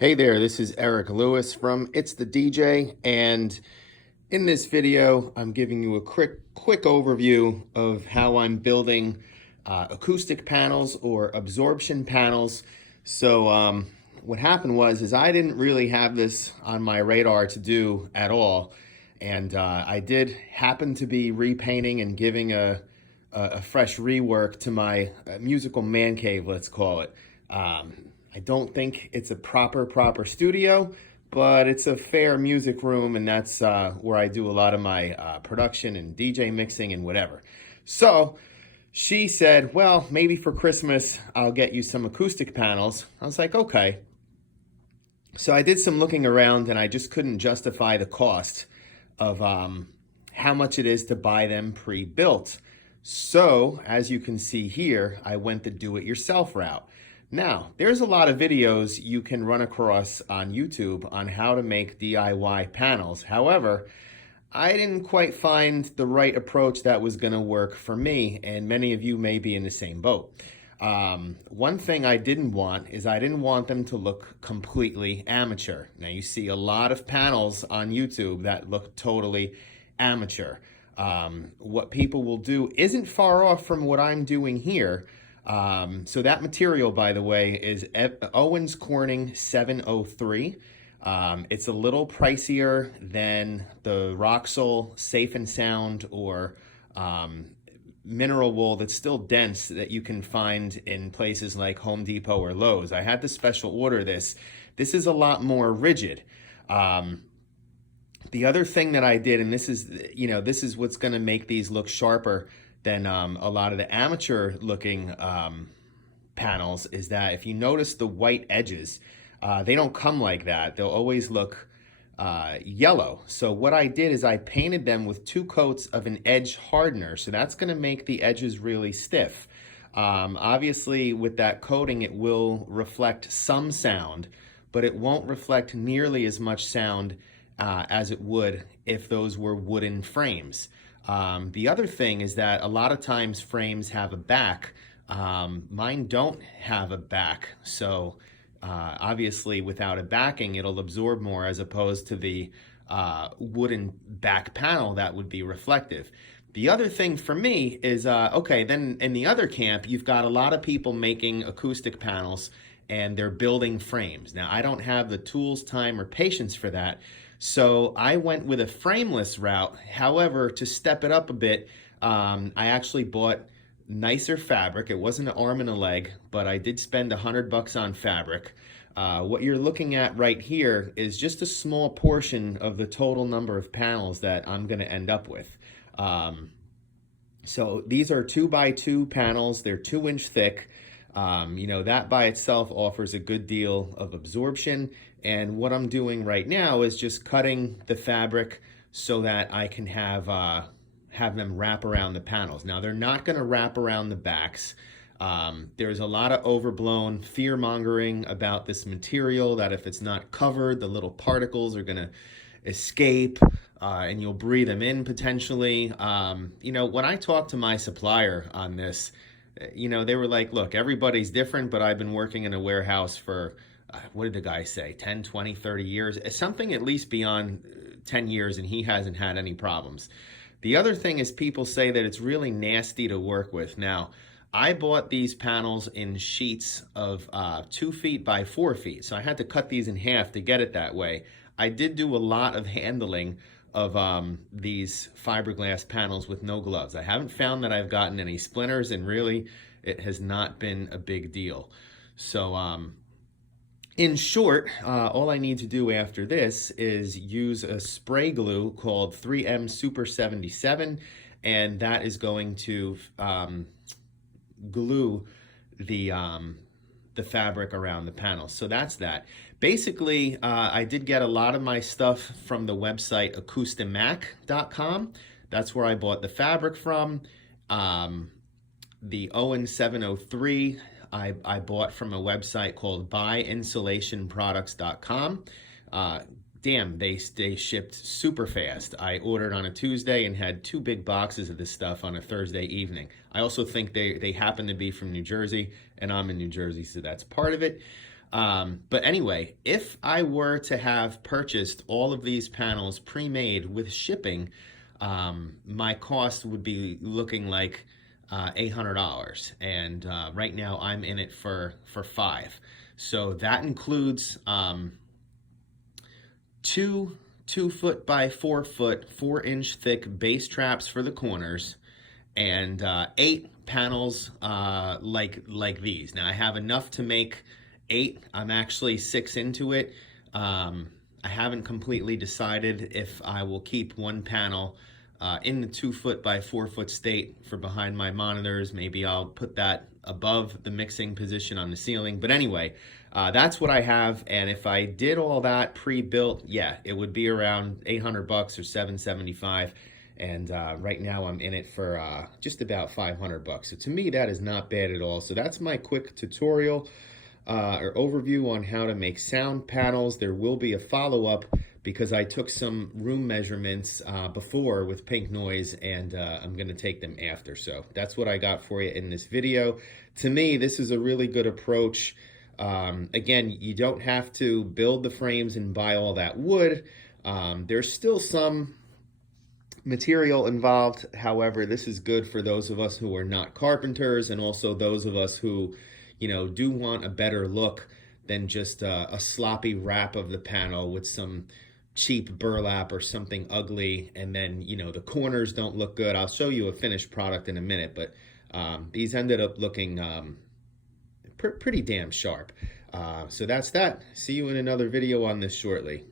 Hey there, this is Eric Lewis from It's the DJ, and in this video, I'm giving you a quick overview of how I'm building acoustic panels or absorption panels. So what happened was I didn't really have this on my radar to do at all, and I did happen to be repainting and giving a fresh rework to my musical man cave, let's call it. I don't think it's a proper studio, but it's a fair music room, and that's where I do a lot of my production and DJ mixing and whatever. So she said, well, maybe for Christmas, I'll get you some acoustic panels. I was like, okay. So I did some looking around, and I just couldn't justify the cost of how much it is to buy them pre-built. So as you can see here, I went the do-it-yourself route. Now, there's a lot of videos you can run across on YouTube on how to make DIY panels. However, I didn't quite find the right approach that was going to work for me, and many of you may be in the same boat. One thing I didn't want is I didn't want them to look completely amateur. Now, you see a lot of panels on YouTube that look totally amateur. What people will do isn't far off from what I'm doing here. So that material, by the way, is Owens Corning 703. It's a little pricier than the Roxol Safe and Sound or mineral wool that's still dense that you can find in places like Home Depot or Lowe's. I had to special order this. This is a lot more rigid. The other thing that I did, and this is what's going to make these look sharper than a lot of the amateur looking panels, is that if you notice the white edges, they don't come like that. They'll always look yellow. So what I did is I painted them with 2 coats of an edge hardener. So that's going to make the edges really stiff. Obviously with that coating, it will reflect some sound, but it won't reflect nearly as much sound as it would if those were wooden frames. The other thing is that a lot of times frames have a back. Mine don't have a back, so obviously without a backing it'll absorb more, as opposed to the wooden back panel that would be reflective. The other thing for me is, okay, then in the other camp, you've got a lot of people making acoustic panels and they're building frames. Now, I don't have the tools, time, or patience for that. So I went with a frameless route. However, to step it up a bit, I actually bought nicer fabric. It wasn't an arm and a leg, but I did spend $100 on fabric. What you're looking at right here is just a small portion of the total number of panels that I'm going to end up with. So these are 2x2 panels. They're 2-inch thick. That by itself offers a good deal of absorption. And what I'm doing right now is just cutting the fabric so that I can have them wrap around the panels. Now, they're not going to wrap around the backs. There's a lot of overblown fear-mongering about this material, that if it's not covered, the little particles are going to escape and you'll breathe them in potentially. When I talked to my supplier on this, they were like, look, everybody's different, but I've been working in a warehouse for, what did the guy say, 10, 20, 30 years? Something at least beyond 10 years, and he hasn't had any problems. The other thing is people say that it's really nasty to work with. Now, I bought these panels in sheets of 2 feet by 4 feet, so I had to cut these in half to get it that way. I did do a lot of handling of these fiberglass panels with no gloves. I haven't found that I've gotten any splinters, and really it has not been a big deal. So in short, all I need to do after this is use a spray glue called 3M Super 77, and that is going to glue the fabric around the panel. So that's that. Basically, I did get a lot of my stuff from the website Acoustimac.com. That's where I bought the fabric from. The Owens 703 I bought from a website called buyinsulationproducts.com. Damn, they shipped super fast. I ordered on a Tuesday and had 2 big boxes of this stuff on a Thursday evening. I also think they happen to be from New Jersey, and I'm in New Jersey, so that's part of it. But anyway, if I were to have purchased all of these panels pre-made with shipping, my cost would be looking like $800, and right now I'm in it for $5. So that includes two foot by 4 foot, 4-inch thick bass traps for the corners, and 8 panels like these. Now I have enough to make 8. I'm actually 6 into it. I haven't completely decided if I will keep one panel in the 2 foot by 4 foot state for behind my monitors. Maybe I'll put that above the mixing position on the ceiling. But anyway, that's what I have. And if I did all that pre-built, yeah, it would be around $800 or $775. And right now I'm in it for just about $500. So to me, that is not bad at all. So that's my quick tutorial or overview on how to make sound panels. There will be a follow-up because I took some room measurements before with pink noise, and I'm gonna take them after. So that's what I got for you in this video. To me, this is a really good approach. Again, you don't have to build the frames and buy all that wood. There's still some material involved. However, this is good for those of us who are not carpenters, and also those of us who, you know, do want a better look than just a sloppy wrap of the panel with some cheap burlap or something ugly, and then, you know, the corners don't look good. I'll show you a finished product in a minute, but these ended up looking pretty damn sharp. So that's that. See you in another video on this shortly.